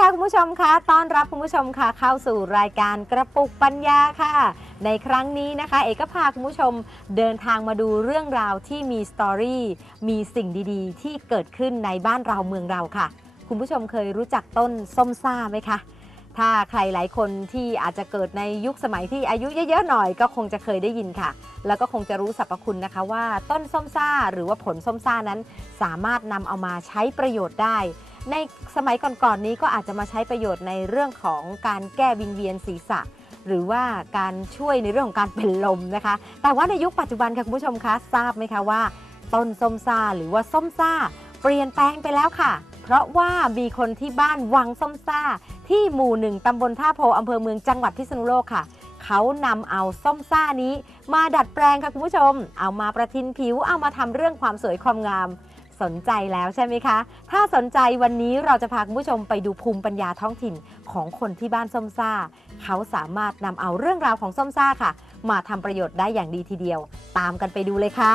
ค่ะคุณผู้ชมคะต้อนรับคุณผู้ชมค่ะ เข้าสู่รายการกระปุกปัญญาค่ะ ในครั้งนี้นะคะ เอกก็พาคุณผู้ชมเดินทางมาดูเรื่องราวที่มีสตอรี่มีสิ่งดีๆ ที่เกิดขึ้นในบ้านเราเมืองเราค่ะ คุณผู้ชมเคยรู้จักต้นส้มซ่าไหมคะ ถ้าใครหลายคนที่อาจจะเกิดในยุคสมัยที่อายุเยอะๆหน่อยก็คงจะเคยได้ยินค่ะ แล้วก็คงจะรู้สรรพคุณนะคะว่าต้นส้มซ่า หรือว่าผลส้มซ่านั้น สามารถนำเอามาใช้ประโยชน์ได้ ในสมัยก่อนๆนี้ก็อาจจะมาใช้ประโยชน์ในเรื่องของการแก้วิงเวียนศีรษะ หรือว่าการช่วยในเรื่องของการเป็นลมนะคะ แต่ว่าในยุคปัจจุบันค่ะคุณผู้ชมคะทราบไหมคะว่า ต้นส้มซ่าหรือว่าส้มซ่า เปลี่ยนแปลงไปแล้วค่ะ เพราะว่ามีคนที่บ้านวังส้มซ่า ที่หมู่หนึ่งตำบลท่าโพอำเภอเมืองจังหวัดพิษณุโลกค่ะเขานำเอาส้มซ่านี้ มาดัดแปลงค่ะคุณผู้ชม เอามาประทินผิว เอามาทำเรื่องความสวยความงาม สนใจแล้วใช่ไหมคะ ถ้าสนใจวันนี้เราจะพาคุณผู้ชมไปดูภูมิปัญญาท้องถิ่นของคนที่บ้านส้มซ่า เขาสามารถนำเอาเรื่องราวของส้มซ่าค่ะ มาทำประโยชน์ได้อย่างดีทีเดียว ตามกันไปดูเลยค่ะ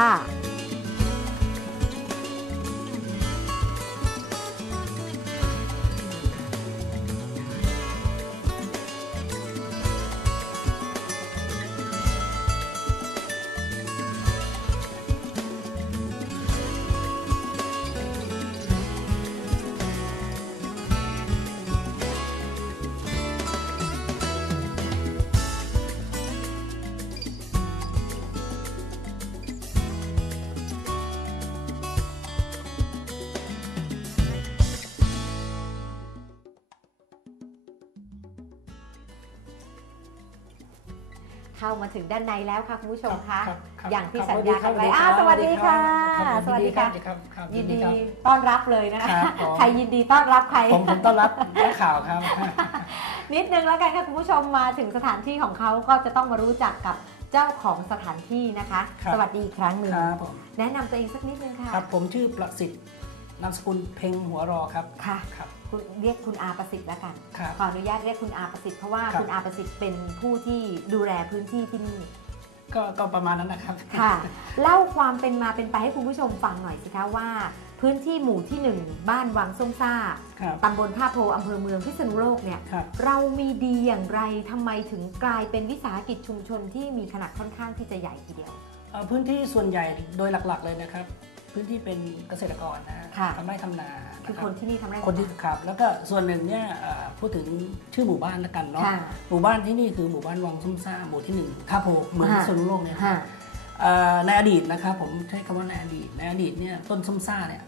เข้ามาถึงด้านในแล้วค่ะคุณผู้ชมคะรับรับอย่างที่ครับสัญญากันไว้รับอ้าวสวัสดีค่ะรับสวัสดีค่ะรับครับยินดีครับต้อนรับเลยนะคะครับผมใครยินดีต้อนรับใครผมผมต้อนรับนักข่าวครับ นิดนึงแล้วกันค่ะคุณผู้ชมมาถึงสถานที่ของเขาก็จะต้องมารู้จักกับเจ้าของสถานที่นะคะครับสวัสดีอีกครั้งหนึ่งครับผมแนะนำตัวเองสักนิดนึงค่ะครับผมชื่อประสิทธิ์ นามสกุลเพ็งหัวรอครับค่ะครับ คุณเรียกคุณอาประสิทธิ์แล้วกัน ครับ ขออนุญาตเรียกคุณอาประสิทธิ์เพราะว่าครับ คุณอาประสิทธิ์เป็นผู้ที่ดูแลพื้นที่ที่นี่ ก็ก็ประมาณนั้นนะครับ ค่ะ เล่าความเป็นมาเป็นไปให้คุณผู้ชมฟังหน่อยสิคะว่า พื้นที่หมู่ที่หนึ่งบ้านวังส้มซ่าครับ ตำบลท่าโพอำเภอเมืองพิษณุโลกเนี่ย ครับ เรามีดีอย่างไรทำไมถึงกลายเป็นวิสาหกิจชุมชนที่มีขนาดค่อนข้างที่จะใหญ่ทีเดียว เอ่อพื้นที่ส่วนใหญ่โดยหลักๆเลยนะครับ พื้นที่เป็นเกษตรกรนะฮะค่ะ ทำไร่ทำนาคือนะคนที่นี่ทำได้ คนที่ครับ แล้วก็ส่วนหนึ่งเนี่ยเอ่อพูดถึงชื่อหมู่บ้านแล้วกันเนาะค่ะหมู่บ้านที่นี่คือหมู่บ้านวังส้มซ่าหมู่ที่หนึ่งท่าโพเมืองค่ะพิษณุโลกเนี่ยค่ะ เอ่อในอดีตนะครับผมใช้คำว่าในอดีตในอดีตเนี่ยต้นส้มซ่าเนี่ย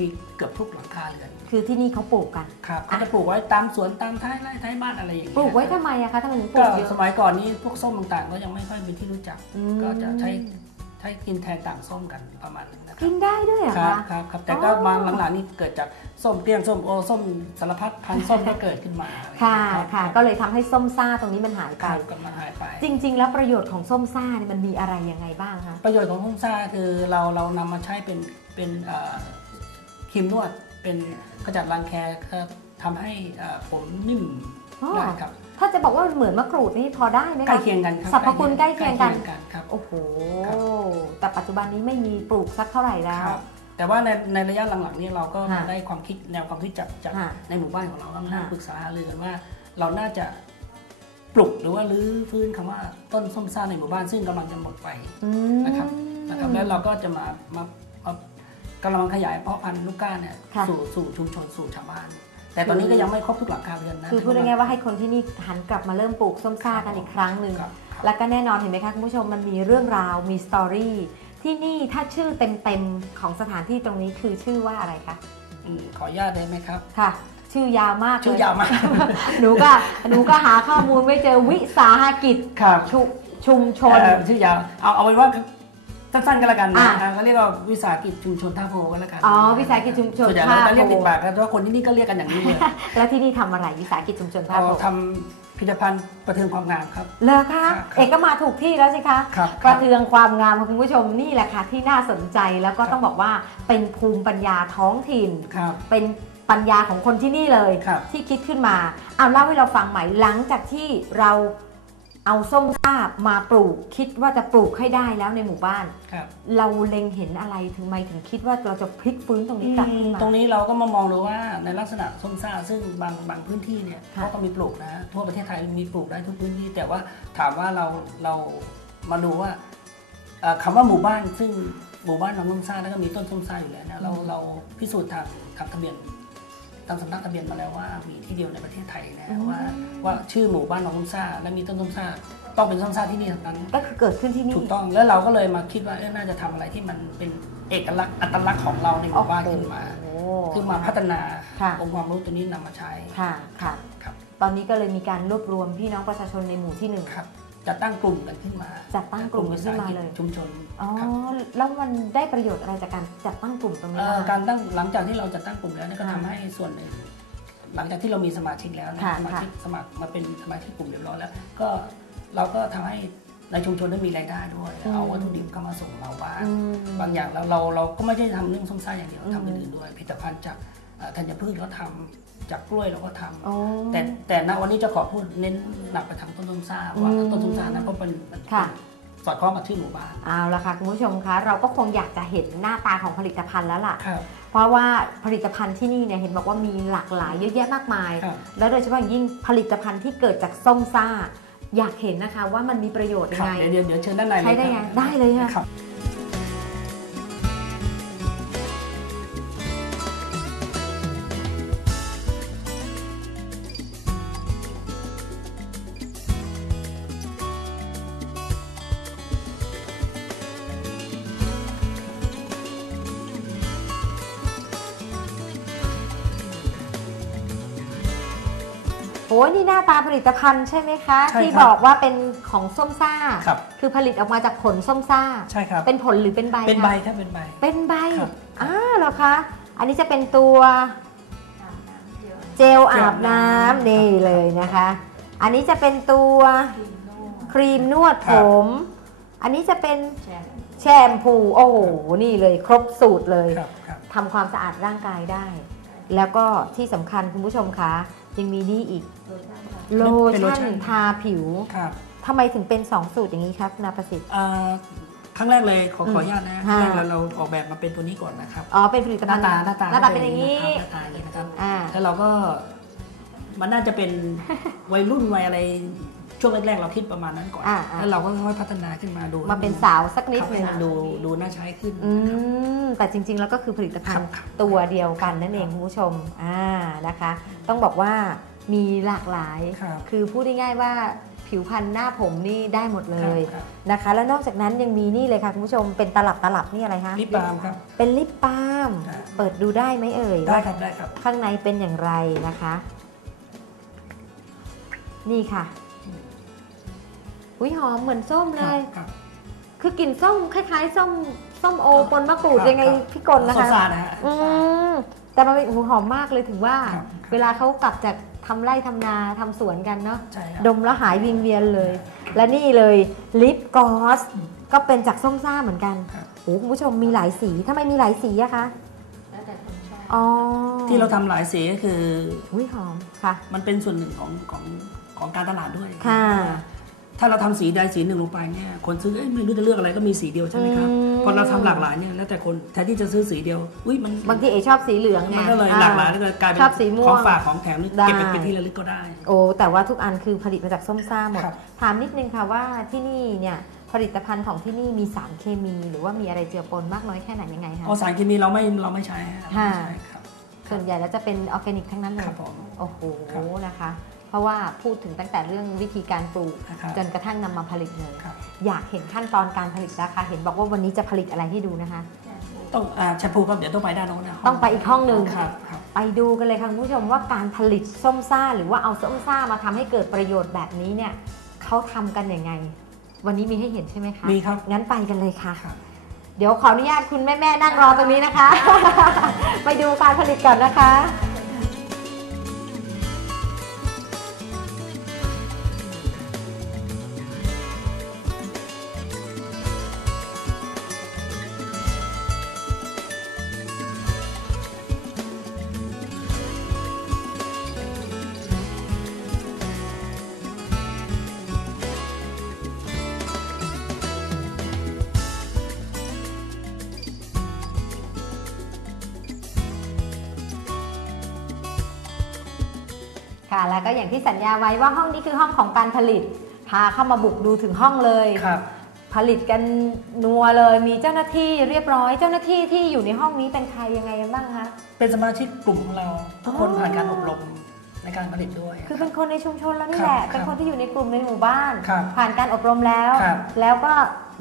มีเกือบทุกหลังคาเรือนคือที่นี่เขาปลูกกัน ครับเขาจะปลูกไว้ตามสวนตามท้ายไร่ท้ายบ้านอะไรอย่างเงี้ยปลูกไว้ทำไมอะคะทำไมถึงปลูก็กเยอะสมัยก่อนนี้พวกส้มต่างๆก็ยังไม่ค่อยเป็นที่รู้จัก อืม ก็จะใช้ ใช้กินแทนต่างส้มกันประมาณนั้นนะครักิบนได้ด้วยเหรอครับคะ ครับครับแต่อ๋อก็มาหลังๆนี่เกิดจากส้มเกลี้ยงส้มโอส้มสารพัดพันธุ์ส้มก็เกิดขึ้นมาอะไรอย่างค่ะเงี้ยรับค่ะ ก็เลยทำให้ส้มซ่าตรงนี้มันหายคไปรับก็มันหายไป จริง ๆ แล้วประโยชน์ของส้มซ่าเนี่ยมันมีอะไรยังไงบ้างคะ ประโยชน์ของส้มซ่าคือเราเรานำมาใช้เป็นเป็นเอ่อครีมนวดเป็นขจัดรังแคก็ทำให้เอ่อผมนิ่มอ๋อ ได้ครับ ถ้าจะบอกว่ามันเหมือนมะกรูดนี่พอได้ไหมใกล้คะเคียงกันครับสรรพคุณใกล้เคียงกันครับโอ้โหครับแต่ปัจจุบันนี้ไม่มีปลูกสักเท่าไหร่แล้วครับแต่ว่าในในระยะหลังๆนี้เราก็ค่ะได้ความคิดแนวความคิดจากจากค่ะในหมู่บ้านของเราเรานั่งค่ะปรึกษาหารือกันว่า เราน่าจะปลุกหรือว่ารื้อฟื้นคำว่าต้นส้มซ่าในหมู่บ้านซึ่งกำลังจะหมดไปอืมนะครับนะครับแล้วเราก็จะมามามากำลังขยายเพาะพันธุ์ลูกก้าเนี่ยค่ะสู่สู่ชุมชนสู่ชาวบ้าน แต่ตอนนี้ก็ยังไม่ครบทุกหลังคาเรือนนะคือพูดง่ายๆว่าให้คนที่นี่หันกลับมาเริ่มปลูกส้มซ่ากันอีกครั้งหนึ่งครับครับแล้วก็แน่นอนเห็นไหมคะคุณผู้ชมมันมีเรื่องราวมีสตอรี่ที่นี่ถ้าชื่อเต็มๆของสถานที่ตรงนี้คือชื่อว่าอะไรคะอืมขออนุญาตได้ไหมครับค่ะ ชื่อยาวมากเลชื่อยาวมากหนูก็หนูก็หาข้อมูลไม่เจอวิสาหกิจครับชุชุมชนเอ่อชื่อยาวเอาเอาไว้ว่า สั้นๆก็แล้วกันนะอะอ่าก็เรียกว่าวิสาหกิจชุมชนท่าโพก็แล้วกันอ๋อวิสาหกิจชุมชนส่วนใหญ่เราท่าก็เรียกโพติดปากกันเพราะว่าคนที่นี่ก็เรียกกันอย่างนี้เลยแล้วที่นี่ทำอะไรวิสาหกิจชุมชนท่าเราโพทำคผลิตภัณฑ์ประเทืองความงามครับ เลอคะครับเอกก็มาถูกที่แล้วสิคะครับกระเทืองความงามของคุณผู้ชมนี่แหละค่ะที่น่าสนใจแล้วก็ต้องบอกว่าเป็นภูมิปัญญาท้องถิ่น ครับ เป็นปัญญาของคนที่นี่เลย ครับ ที่คิดขึ้นมาเอาเล่าให้เราฟังใหม่หลังจากที่เรา เอาส้มซ่ามาปลูกคิดว่าจะปลูกให้ได้แล้วในหมู่บ้าน ครับ เราเล็งเห็นอะไรถึงไมถึงคิดว่าเราจะพลิกฟื้นตรงนี้กลับขึ้นมา ตรงนี้เราก็มามองดูว่าในลักษณะส้มซ่าซึ่งบางบางพื้นที่เนี่ยค่ะ เขาก็มีปลูกนะฮะทั่วประเทศไทยมีปลูกได้ทุกพื้นที่ แต่ว่าถามว่าเราเรามาดูว่าเอ่อคำว่าหมู่บ้านซึ่งหมู่บ้านน้องส้มซ่าแล้วก็มีต้นส้มซ่าอยู่แล้วนะเราเราพิสูจน์ทางทางทะเบียน ทางสำนักทะเบียนมาแล้วว่ามีที่เดียวในประเทศไทยนะว่าว่าชื่อหมู่บ้านน้องส้มซ่าและมีต้นส้มซ่าต้องเป็นส้มซ่าที่นี่เท่านั้นก็คือเกิดขึ้นที่นี่ถูกต้องแล้วเราก็เลยมาคิดว่าเอ๊ะน่าจะทำอะไรที่มันเป็นเอกลักษณ์อัตลักษณ์ของเราในหมู่บ้านขึ้นมาโอ้คือมาพัฒนาค่ะองค์ความรู้ตัวนี้นำมาใช้ค่ะค่ะครับตอนนี้ก็เลยมีการรวบรวมพี่น้องประชาชนในหมู่ที่หนึ่งครับ จัดตั้งกลุ่มกันขึ้นมาจัดตั้งกลุ่มกันขึ้นมาเลยชุมชนอ๋อครับแล้วมันได้ประโยชน์อะไรจากการจัดตั้งกลุ่มตรงนี้เอ่อบ้างการตั้งหลังจากที่เราจัดตั้งกลุ่มแล้วเนี่ยก็ค่ะทำให้ส่วนหนึ่งหลังจากที่เรามีสมาชิกแล้วเนี่ยค่ะสมาชิกสมัครมาเป็นสมาชิกกลุ่มเรียบร้อยแล้ว ก็เราก็ทำให้ในชุมชนได้มีรายได้ด้วยอืมเอาวัตถุดิบเข้ามาส่งเราบ้างอืมบางอย่างเราเราเราก็ไม่ใช่ทำเรื่องส้มซ่าอย่างเดียวอืมทำอื่นๆด้วยผลิตภัณฑ์จากเอ่อธัญพืชเราทำ จากกล้วยเราก็ทำโอ้แต่แต่ณวันนี้จะขอพูดเน้นหนักไปทางต้นส้มซ่าว่าอืมต้นส้มซ่านั้นก็เป็นมันค่ะ สอดคล้องกับชื่อหมู่บ้านเอาละค่ะคุณผู้ชมคะเราก็คงอยากจะเห็นหน้าตาของผลิตภัณฑ์แล้วล่ะ ครับ เพราะว่าผลิตภัณฑ์ที่นี่เนี่ยเห็นบอกว่ามีหลากหลายเยอะแยะมากมาย ครับแล้วโดยเฉพาะอย่างยิ่งผลิตภัณฑ์ที่เกิดจากส้มซ่า อยากเห็นนะคะว่ามันมีประโยชน์ยัคงรับไง เดี๋ยวเดี๋ยวเชิญด้านในเลยใช้ได้ไงครับได้เลยค่ะ ครับ อ้ยนี่หน้าตาผลิตภัณฑ์ใช่ไหมคะ ใช่ครับที่บอกว่าเป็นของส้มซ่าครับคือผลิตออกมาจากผลส้มซ่า ใช่ครับ เป็นผลหรือเป็นใบเป็นคะใบครับเป็นใบ เป็นใบครับอ้าวเหรอคะอันนี้จะเป็นตัวเจลอาบน้ำนี่เลยนะคะ อันนี้จะเป็นตัวครีมนวดผมอันนี้จะเป็นแชมพูโอ้โหนี่เลยครบสูตรเลย ครับครับ ทำความสะอาดร่างกายได้ แล้วก็ที่สำคัญคุณผู้ชมคะยังมีนี่อีก โลเป็นโลชั่ชั่นนทาผิวครับทำไมถึงเป็น 2 สูตรอย่างนี้ครับนาประสิทธิ์อ่าครั้งแรกเลยขออืมขออนุญาตนะคค่ะรั้งแรกเราเราออกแบบมาเป็นตัวนี้ก่อนนะครับอ๋อเป็นผลิตหภัน้าณฑ์ตาหน้าตาหน้าตาเป็นอย่างนี้นี้หน้าตาอย่างนี้นะครับอ่าแล้วเราก็มันน่าจะเป็นวัยรุ่นวัยอะไรช่วงแรกๆเราคิดประมาณนั้นก่อนอ่าอ่าแล้วเราก็ค่อยๆพัฒนาขึ้นมาดู มาเป็นสาวสักนิดครับหให้นึ่งมันดูดูน่าใช้ขึ้นอืนะครับมแต่จริง ๆ แล้วก็คือผลิตภัณฑ์ครับตัวเดียวกันนั่นเองคุณผู้ชมอ่านะคะ ต้องบอกว่า มีหลากหลาย ครับคือพูดง่ายๆว่าผิวพรรณหน้าผมนี่ได้หมดเลยครับ นะคะ แล้วนอกจากนั้นยังมีนี่เลยค่ะคุณผู้ชมเป็นตลับตลับนี่อะไรคะลิปบาล์มครับ เป็นลิปบาล์มครับ เปิดดูได้ไหมเอ่ยได้ว่าครับได้ครับ ข้างในเป็นอย่างไรนะคะ นี่ค่ะอุ้ยหอมเหมือนส้มเลย ครับ คือกลิ่นส้มคล้ายๆส้มส้มโอครับปนมะกรูดครับยังไงครับ พี่กลนะส้มคะ ซ่านะฮะ อืมแต่มันเป็นโอ้โหหอมมากเลยถึงว่า ครับเวลาเขากลับจาก ทำไร่ทำนาทำสวนกันเนาะใช่ครับ ดมแล้วหายวิงเวียนเลย และนี่เลยลิปกลอสก็เป็นจากส้มซ่าเหมือนกันครับ โอ้โหคุณผู้ชมมีหลายสีทำไมมีหลายสีอะคะอ๋อที่เราทำหลายสีก็คือ อุ้ยหอมค่ะ มันเป็นส่วนหนึ่งของของของการตลาดด้วยค่ะ ถ้าเราทำสีใดสีหนึ่งลงไปเนี่ยคนซื้อเอ้ยไม่รู้จะเลือกอะไรก็มีสีเดียวใช่ไหมครับอืมพอเราทำหลากหลายเนี่ยแล้วแต่คนแทนที่จะซื้อสีเดียวอุ้ยมันบางทีเอชอบสีเหลืองไงมันก็เลยอ่หลากหลายแล้วก็กลายเป็นชอบสีม่วงของฝากของแถมหรือได้เก็บไปเป็นที่ระลึกก็ได้ โอ้แต่ว่าทุกอันคือผลิตมาจากส้มซ่าหมดครับถามนิดนึงค่ะว่าที่นี่เนี่ยผลิตภัณฑ์ของที่นี่มีสารเคมี หรือว่ามีอะไรเจือปนมากน้อยแค่ไหนยังไงคะเอาสารเคมีเราไม่เราไม่ใช้ฮะค่ะไม่ใช้ครับส่วนใหญ่แล้วจะเป็นออร์แกนิกทั้งนั้นเลคยรับผมโอ้โหครับนะคะ เพราะว่าพูดถึงตั้งแต่เรื่องวิธีการปลูกนะครับจนกระทั่งนำมาผลิตเลยครับอยากเห็นขั้นตอนการผลิตนะคะเห็นบอกว่าวันนี้จะผลิตอะไรให้ดูนะคะ ต้องอ่าแชมพูครับเดี๋ยวต้องไปด้านโน้นนะต้องไปอีกห้องหนึ่งครับครับไปดูกันเลยค่ะคุณผู้ชมว่าการผลิตส้มซ่า หรือว่าเอาส้มซ่ามาทำให้เกิดประโยชน์แบบนี้เนี่ยเขาทำกันยังไง วันนี้มีให้เห็นใช่ไหมคะมีครับงั้นไปกันเลยค่ะครับเดี๋ยวขออนุญาตคุณแม่ๆนั่งรอตรงนี้นะคะ ไปดูการผลิตก่อนนะคะ แล้วก็อย่างที่สัญญาไว้ว่าห้องนี้คือห้องของการผลิต พาเข้ามาบุกดูถึงห้องเลย ครับ ผลิตกันนัวเลย มีเจ้าหน้าที่เรียบร้อย เจ้าหน้าที่ที่อยู่ในห้องนี้เป็นใครยังไงกันบ้างคะ เป็นสมาชิกกลุ่มของเรา ทุกคนอ๋อผ่านการอบรมในการผลิตด้วย คือเป็นคนในชุมชนแล้วนี่ครับแหละ ครับเป็นคนที่อยู่ในกลุ่มในหมู่บ้าน ครับผ่านการอบรมแล้ว ครับ แล้วก็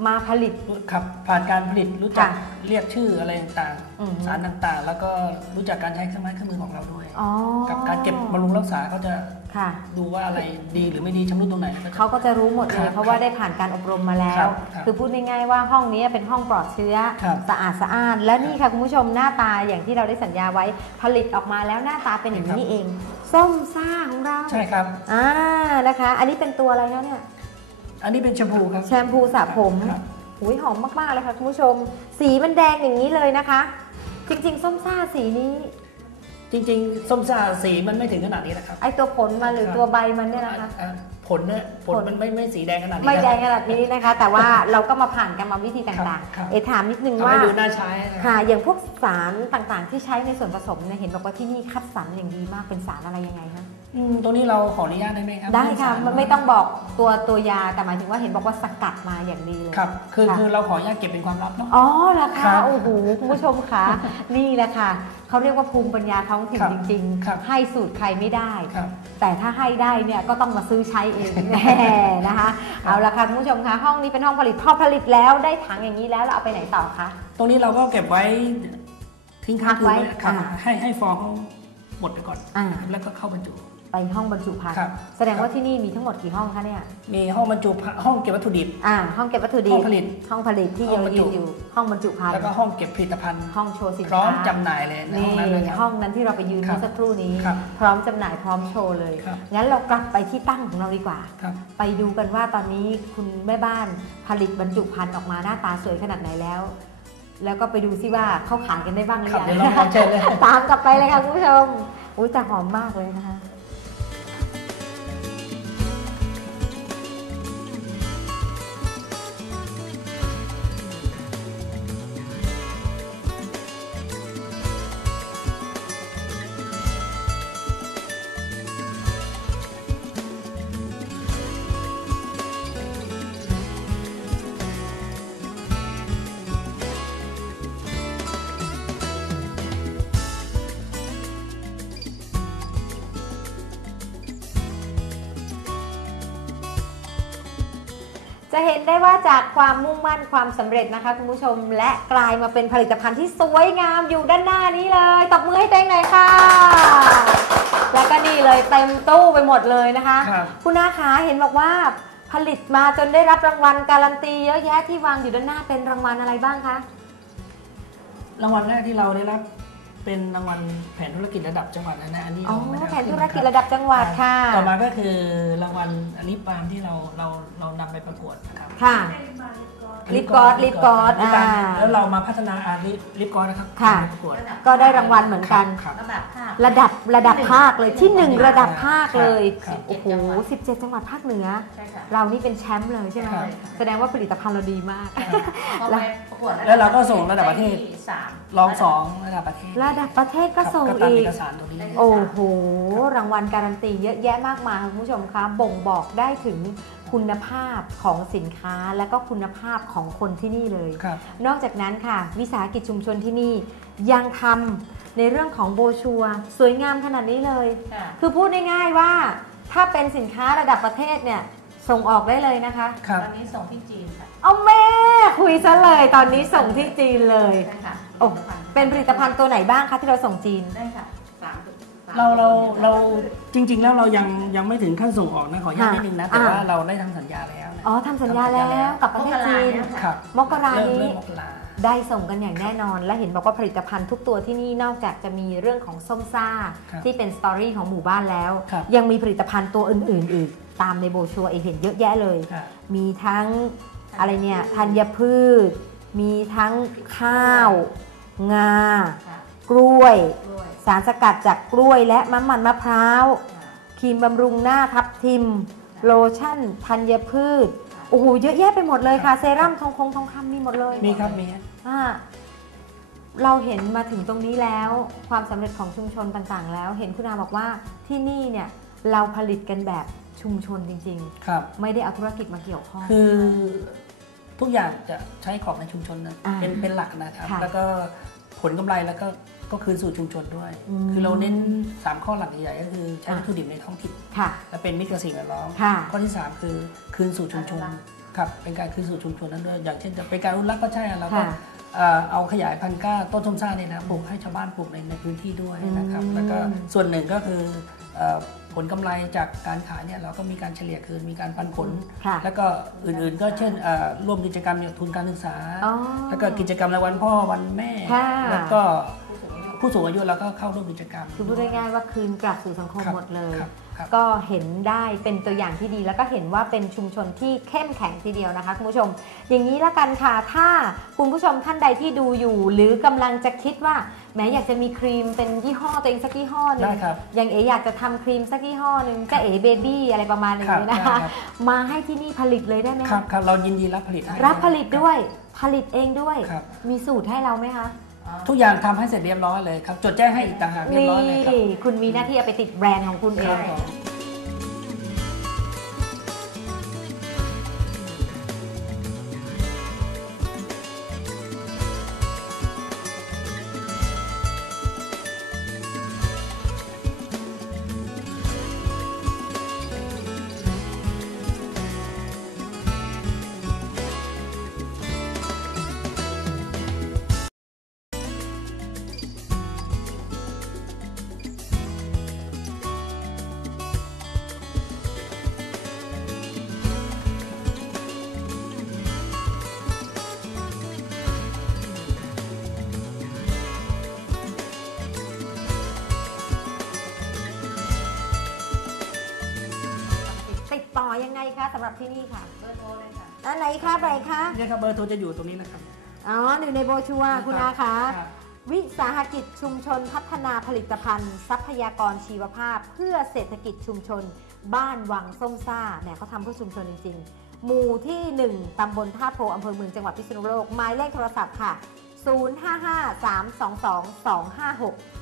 มาผลิต ครับผ่านการผลิตรู้จักค่ะเรียกชื่ออะไรต่างอืม ๆ สารต่างๆ แล้วก็รู้จักการใช้เครื่องไม้เครื่องมือของเราด้วย อ๋อกับการเก็บบำรุงรักษาเขาจะค่ะ ดูว่าอะไรดีหรือไม่ดีชำรุดตรงไหนก็จะ เขาก็จะรู้หมดเลครัยบเพราะว่าได้ผ่านการอบรมมาแล้ครัวบครับคือพูดง่ายๆว่าห้องนี้เป็นห้องปลอดเชื้อครับสะอาดสะอ้านและนี่ค่ะคุณผู้ชมหน้าตาอย่างที่เราได้สัญญาไว้ผลิตออกมาแล้วหน้าตาเป็นอย่างนี้นี่เอง ส้มซ่าของเราใช่ครับ อ่านะคะ อันนี้เป็นตัวอะไรคะเนี่ย อันนี้เป็นแชมพูครับ แชมพูสระผมครับหุยหอมมากๆเลยค่ะคุณผู้ชม สีมันแดงอย่างนี้เลยนะคะ จริงๆ ส้มซ่าสีนี้ จริงๆ ส้มซ่าสีมันไม่ถึงขนาดนี้นะครับ ไอตัวผลมันหรือครับ ตัวใบมันเนี่ยนะคะ อะผลเนี่ยผลผล มันไม่ไม่สีแดงขนาดนี้ไม่แดงนะขนาดนี้นะคะ แต่ว่าเราก็มาผ่านกรรมวิธีต่างครับๆเอถามนิดนึงทำว่า ให้ดูน่าใช้นะครับค่ะ อย่างพวกสารต่างๆ ที่ใช้ในส่วนผสมเนี่ยเห็นบอกว่าที่นี่คัดสรรอย่างดีมากเป็นสารอะไรยังไงคะ อืมตรงนี้เราขออนุญาตได้ไหมครับได้ค่ะเรื่มันสารไม่ต้องบอกตัวตัวยาแต่หมายถึงว่าเห็นบอกว่าสกัดมาอย่างดีเลยครับ คือค่ะคือเราขออนุญาตเก็บเป็นความลับเนาะอ๋อเหรอครัคะบโอ้โหคุณผู้ชมคะนี่แหละค่ะเขาเรียกว่าภูมิปัญญาท้องถิ่นครับจริงครับๆให้สูตรใครไม่ได้ครับแต่ถ้าให้ได้เนี่ยก็ต้องมาซื้อใช้เองแน่นะคะเอาละค่ะคุณผู้ชมคะห้องนี้เป็นห้องผลิตพอผลิตแล้วได้ถังอย่างนี้แล้วเราเอาไปไหนต่อคะตรงนี้เราก็เก็บไว้ทิ้งค้างคืนพักไว้ไว้ครับอ่าให้ให้ฟองเขาหมดไปก่อนอ่าแล้วก็เข้าบรรจุ ไปห้องบรรจุภัณฑ์ครับ แสดงว่าที่นี่มีทั้งหมดกี่ห้องคะเนี่ยมีห้องบรรจุห้องเก็บวัตถุดิบ อ่าห้องเก็บวัตถุดิห้บองผลิตห้องผลิตที่ห้องบรรจุยืนอยู่ห้องบรรจุภัณฑ์แล้วก็ห้องเก็บผลิตภัณฑ์ ห้องโชว์สินพร้อค้ามจำหน่ายเลยในนี่ห้องนั้นเลยครับห้องนั้นที่เราไปยืนครับเมื่อสักครู่นี้ ครับพร้อมจำหน่ายพร้อมโชว์เลย ครับ งั้นเรากลับไปที่ตั้งของเราดีกว่า ครับ ไปดูกันว่าตอนนี้คุณแม่บ้านผลิตบรรจุภัณฑ์ออกมาหน้าตาสวยขนาดไหนแล้ว แล้วก็ไปดูซิว่าเขาขายกันได้บ้างหรือครับยังเดี๋ยวเราไปเชิญเลย ตามกลับไปเลยค่ะคุณผู้ชมอุ้ยแต่หอมมากเลยนะคะ จะเห็นได้ว่าจากความมุ่งมั่นความสำเร็จนะคะคุณผู้ชมและกลายมาเป็นผลิตภัณฑ์ที่สวยงามอยู่ด้านหน้านี้เลยตบมือให้เต้งหน่อยค่ะ แล้วก็นี่เลยเต็มตู้ไปหมดเลยนะคะ ครับ คุณอาขาเห็นบอกว่าผลิตมาจนได้รับรางวัลการันตีเยอะแยะที่วางอยู่ด้านหน้าเป็นรางวัลอะไรบ้างคะ รางวัลแรกที่เราได้รับ เป็นรางวัลแผนธุรกิจระดับจังหวัดนะนะอันนี้อ๋อเราไม่ได้แผนธุรขึ้กิจมาระดับจังหวัดค่ะ ต่อมาก็คือรางวัลอลิปปาล์มที่เราเราเรานำไปประกวดนะครับ ค่ะ ลิปกอสลิปกอสลิปกอสอ่าแล้วเรามาพัฒนาอาลิปลิปกอสนะครับค่ะนำไปประกวด ก็ได้รางวัลเหมือนกัน ครับ ระดับภาค ระดับระดับภาคเลยที่หนึ่งระดับภาคเลยครับโอ้โห17 จังหวัดภาคเหนือ ใช่ค่ะเรานี่เป็นแชมป์เลยใช่ไหมครับ แสดงว่าผลิตภัณฑ์เราดีมาก พอไปประกวดแล้วเราก็ส่งระดับประเทศไที่สามรองสองระดับประเทศระดับประเทศก็ครับส่งก็ตามอีเอก กสารตัวนี้ โอ้โห รางวัลการันตีเยอะแยะมากมายคุณผู้ชมคะ บ่งบอกได้ถึง คุณภาพของสินค้าและก็คุณภาพของคนที่นี่เลย ครับ นอกจากนั้นค่ะ วิสาหกิจชุมชนที่นี่ยังทำในเรื่องของโบรชัวร์สวยงามขนาดนี้เลย ค่ะ คือพูดง่ายๆว่า ถ้าเป็นสินค้าระดับประเทศเนี่ยส่งออกได้เลยนะคะครับตอนนี้ส่งที่จีนค่ะเอาแม่คุยซะเลยตอนนี้ส่งที่จีนเลย ใช่ค่ะโอ้ เป็นผลิตภัณฑ์ตัวไหนบ้างคะที่เราส่งจีน ได้ค่ะ สามสมเราเราตัวนี่ยเราจริง ๆ แล้วเรายังยังไม่ถึงขั้นส่งออกนะขออนุญาตค่ะนิดนึงนะแต่อ่าว่าเราได้ทำสัญญาแล้วนะ อ๋อทำสัญญาแล้วกับประเทศจีนครับมกราเริ่มนี้ เริ่มมกราได้ส่งกันอย่างแน่นอน และเห็นบอกว่าผลิตภัณฑ์ทุกตัวที่นี่นอกจากจะมีเรื่องของส้มซ่า ครับที่เป็นสตอรี่ของหมู่บ้านแล้ว ครับ ยังมีผลิตภัณฑ์ตัวอื่น ๆ อีก ตามในโบรชัวร์เองเห็นเยอะแยะเลยครับมีทั้งอะไรเนี่ยธัญพืช มีทั้งข้าว งา ค่ะ กล้วยด้วย สารสกัดจากกล้วยและมะมันมะพร้าวค่ะครีมบำรุงหน้าทับทิม โลชั่นธัญพืชโอ้โหเยอะแยะไปหมดเลยค่ะ เซรั่มทองคงทองคำมีหมดเลยมีครับมีครับอ่าเราเห็นมาถึงตรงนี้แล้วความสำเร็จของชุมชนต่างๆ แล้ว เห็นคุณอาบอกว่าที่นี่เนี่ยเราผลิตกันแบบชุมชนจริงครับๆไม่ได้เอาธุรกิจมาเกี่ยวข้อง คือทุกอย่างจะใช้ของในชุมชนนะอ่าเป็นเป็นหลักนะครับค่ะแล้วก็ผลกำไรแล้วก็ ก็คืนสู่ชุมชนด้วยอืมคือเราเน้น 3 ข้อหลักใหญ่ๆก็คือใช้ค่ะวัตถุดิบในท้องถิ่นค่ะและเป็นมิตรกับสิ่งแวดล้อมค่ะข้อที่ 3 คือคืนสู่ชุมชนครับเป็นการคืนสู่ชุมชนนั้นด้วยอย่างเช่นจะเป็นการอนุรักษ์ก็ใช่อะเราก็ค่ะเอ่อเอาขยายพันธุ์กล้าต้นส้มซ่าเนี่ยนะปลูกให้ชาวบ้านปลูกในในพื้นที่ด้วยนะครับอืมแล้วก็ส่วนหนึ่งก็คือเอ่อผลกำไรจากการขายเนี่ยเราก็มีการเฉลี่ยคืนมีการปันผลค่ะแล้วก็อื่นๆ ก็เช่นเอ่อร่วมกิจกรรมอย่างทุนการศึกษาอ๋อแล้วก็กิจกรรมในวันพ่อวันแม่ค่ะแล้วก็ ผู้สูงอายุเราก็เข้าร่วมกิจกรรม คือพูดง่ายๆว่าคืนกลับสู่สังคมครับหมดเลย ครับครับ ก็เห็นได้เป็นตัวอย่างที่ดี แล้วก็เห็นว่าเป็นชุมชนที่เข้มแข็งทีเดียวนะคะคุณผู้ชม อย่างนี้ละกันค่ะถ้าคุณผู้ชมท่านใดที่ดูอยู่ หรือกำลังจะคิดว่าแหม้อยากจะมีครีมเป็นยี่ห้อตัวเองสักยี่ห้อหนึได้งครับ อย่างเออยากจะทำครีมสักยี่ห้อหนึ่งจะเอเบบี้อะไรประมาณนี้ครับนะได้คะครับมาให้ที่นี่ผลิตเลยได้ไหมครัคะบครับเรายินดีรับผลิตให้รับผลิตด้วยผลิตเองด้วย ครับ มีสูตรให้เราไหมคะ ทุกอย่างทำให้เสร็จเรียบร้อยเลยครับ จดแจ้งให้อีกต่างหากเรียบนี่ร้อยเลยครับคุณมีหน้าที่เอาไปติดแบรนด์ของคุณเอครัง คะสำหรับที่นี่ค่ะเบอร์โทรเลยค่ะอันไหนคะไปคะเนี่ยครับเบอร์โทรจะอยู่ตรงนี้นะครับ อ๋ออยู่ในโบรชัวร์คุณอาคะครับวิสาหกิจชุมชนพัฒนาผลิตภัณฑ์ ทรัพยากรชีวภาพ เพื่อเศรษฐกิจชุมชน บ้านวังส้มซ่าแหมเขาทำเพื่อชุมชนจริงๆ หมู่ที่ 1 ตำบลท่าโพอำเภอเมืองจังหวัดพิษณุโลกหมายเลขโทรศัพท์ค่ะ 055-322-256 055-322-256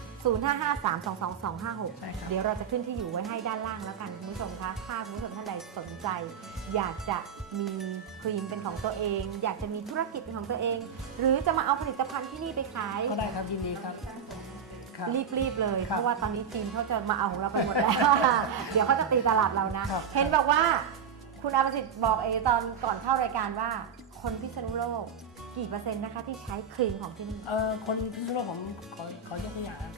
ใช่ครับเดี๋ยวเราจะขึ้นที่อยู่ไว้ให้ด้านล่างแล้วกันคุณผู้ชมคะถ้าคุณผู้ชมท่านใดสนใจ อยากจะมีครีมเป็นของตัวเอง อยากจะมีธุรกิจเป็นของตัวเอง หรือจะมาเอาผลิตภัณฑ์ที่นี่ไปขาย ก็ได้ครับยินดีครับครับ รีบๆเลย ครับเพราะว่าตอนนี้จีนเขาจะมาเอาของเราไปหมดแล้ว เดี๋ยวเขาจะตีตลาดเรานะ ครับ เห็นบอกว่าคุณอาประสิทธิ์บอกเอตอนก่อนเข้ารายการว่า คนพิษณุโลกกี่เปอร์เซ็นต์นะคะที่ใช้ครีมของที่นี่ เอ่อคนพิษณุโลกผมขอขอยกตัวอย่างนะ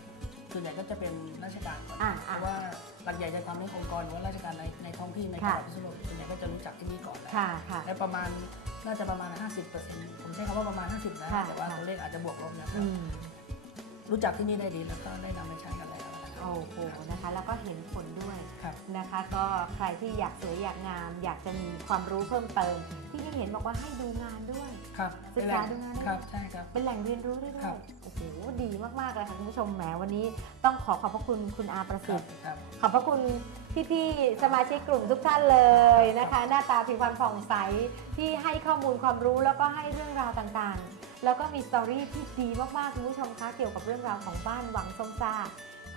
ส่วนใหญ่ก็จะเป็นราชการก่อนอ่าเพอ่า ราะว่าหลักใหญ่จะทำให้องค์กรหรือว่าราชการในในท้องที่ในจังหวัดค่ะ พิษณุโลกส่วนใหญ่ก็จะรู้จักที่นี่ก่อนแล้วค่ะค่ะ และประมาณน่าจะประมาณ 50%ผมใช้คำว่าประมาณ 50นะค่ะ แต่ว่าค่ะตัวเลขอาจจะบวกลบนะครัอืบมรู้จักที่นี่ได้ดีแล้วก็ได้นำไปใช้กันแล้วนะครับโอ้โหนะคะ แล้วก็เห็นผลด้วยครับ นะคะ ก็ใครที่อยากสวยอยากงาม อยากจะมีความรู้เพิ่มเติม ที่นี่เห็นบอกว่าให้ดูงานด้วย ครับศึกษาดูงานได้ครับใช่ครับ เป็นแหล่งเรียนรู้ได้ด้วครัยบโอ้โหดีมากๆเลยค่ะคุณผู้ชมแหมวันนี้ต้องขอขอบพระคุณคุณอาประคสิรัทบธิ์ครับขอบพระคุณพี่ๆสมาชิกกลุ่มทุกท่านเลยนะคะ หน้าตาผิวพรรณผ่องใสที่ให้ข้อมูลความรู้แล้วก็ให้เรื่องราวต่างๆ แล้วก็มีสตอรี่ที่ดีมากๆคุณผู้ชมคะเกี่ยวกับเรื่องราวของบ้านวังส้มซ่า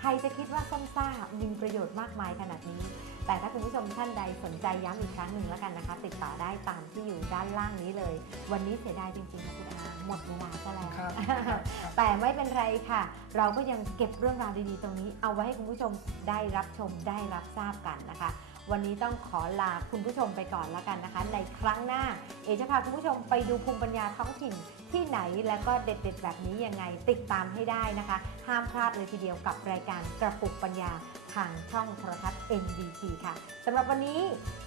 ใครจะคิดว่าส้มซ่ามีประโยชน์มากมายขนาดนี้ แต่ถ้าคุณผู้ชมท่านใดสนใจย้ำอีกครั้งหนึ่งแล้วกันนะคะ ติดต่อได้ตามที่อยู่ด้านล่างนี้เลย วันนี้เสียดายจริงๆค่ะคุณอาหมดเวลาซะแล้วครับครับแต่ไม่เป็นไรค่ะ เราก็ยังเก็บเรื่องราวดีๆ ตรงนี้ เอาไว้ให้คุณผู้ชมได้รับชมได้รับทราบกันนะคะ วันนี้ต้องขอลาคุณผู้ชมไปก่อนแล้วกันนะคะ ในครั้งหน้า เอจะพาคุณผู้ชมไปดูภูมิปัญญาท้องถิ่นที่ไหนและก็เด็ดๆ แบบนี้ยังไงติดตามให้ได้นะคะ ห้ามพลาดเลยทีเดียวกับรายการกระปุกปัญญาทางช่องโทรทัศน์ NDT ค่ะสำหรับวันนี้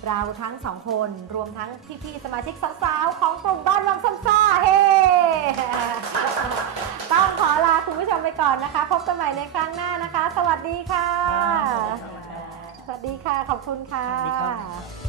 เราทั้งสองคนรวมทั้งพี่ๆสมาชิกสาวๆของกลุ่มบ้านวังส้มซ่าเฮ ต้องขอลาคุณผู้ชมไปก่อนนะคะ พบกันใหม่ในครั้งหน้านะคะ สวัสดีค่ะ สวัสดีค่ะ ขอบคุณค่ะ สวัสดีครับ